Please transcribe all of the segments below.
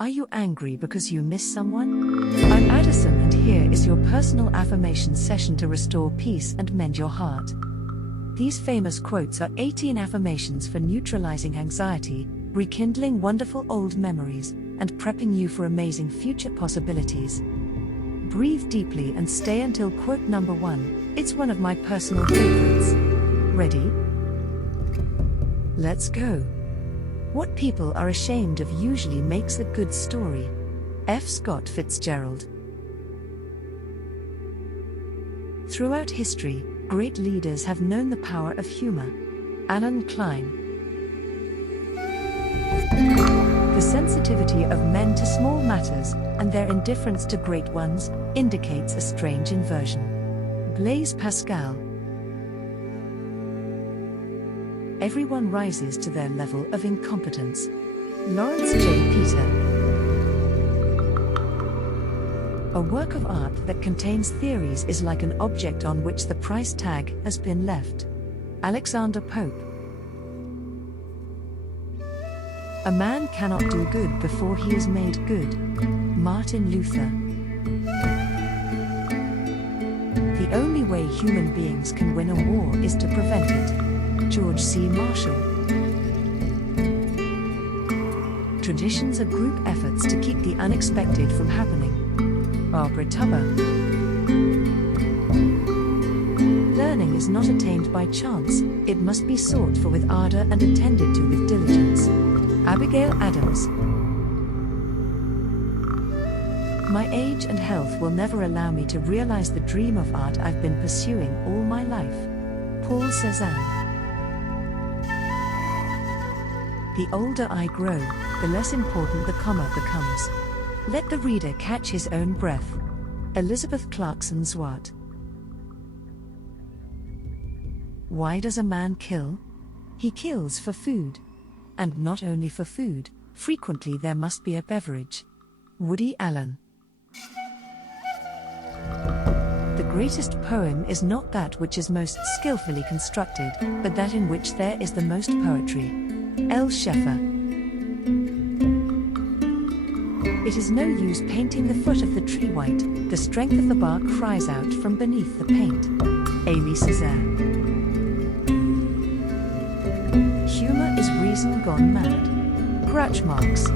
Are you angry because you miss someone? I'm Addison, and here is your personal affirmation session to restore peace and mend your heart. These famous quotes are 18 affirmations for neutralizing anxiety, rekindling wonderful old memories, and prepping you for amazing future possibilities. Breathe deeply and stay until quote number 1. It's one of my personal favorites. Ready? Let's go. What people are ashamed of usually makes a good story. F. Scott Fitzgerald. Throughout history, great leaders have known the power of humor. Alan Klein. The sensitivity of men to small matters, and their indifference to great ones, indicates a strange inversion. Blaise Pascal. Everyone rises to their level of incompetence. Lawrence J. Peter. A work of art that contains theories is like an object on which the price tag has been left. Alexander Pope. A man cannot do good before he is made good. Martin Luther. The only way human beings can win a war is to prevent it. George C. Marshall. Traditions are group efforts to keep the unexpected from happening. Barbara Tubber. Learning is not attained by chance, it must be sought for with ardor and attended to with diligence. Abigail Adams. My age and health will never allow me to realize the dream of art I've been pursuing all my life. Paul Cézanne. The older I grow, the less important the comma becomes. Let the reader catch his own breath. Elizabeth Clarkson Zwart. Why does a man kill? He kills for food. And not only for food, frequently there must be a beverage. Woody Allen. The greatest poem is not that which is most skillfully constructed, but that in which there is the most poetry. L. Sheffer. It is no use painting the foot of the tree white, the strength of the bark cries out from beneath the paint. Amy Césaire. Humor is reason gone mad. Groucho Marx.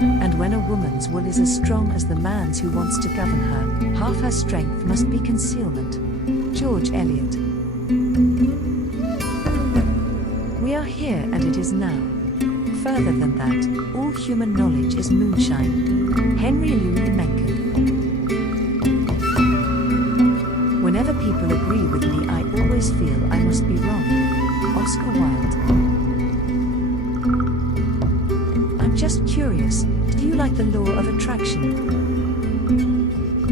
And when a woman's will is as strong as the man's who wants to govern her, half her strength must be concealment. George Eliot. We are here and it is now. Further than that, all human knowledge is moonshine. Henry Louis Mencken. Whenever people agree with me, I always feel I must be wrong. Oscar Wilde. I'm just curious, do you like the law of attraction?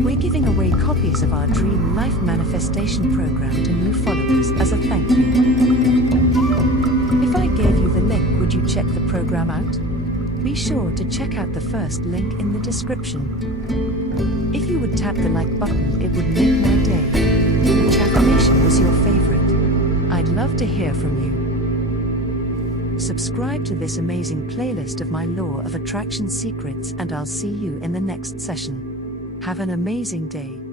We're giving away copies of our Dream Life Manifestation program to new followers as a thank you. If I gave you the link, would you check the program out? Be sure to check out the first link in the description. If you would tap the like button, it would make my day. Which affirmation was your favorite? I'd love to hear from you. Subscribe to this amazing playlist of my Law of Attraction secrets, and I'll see you in the next session. Have an amazing day.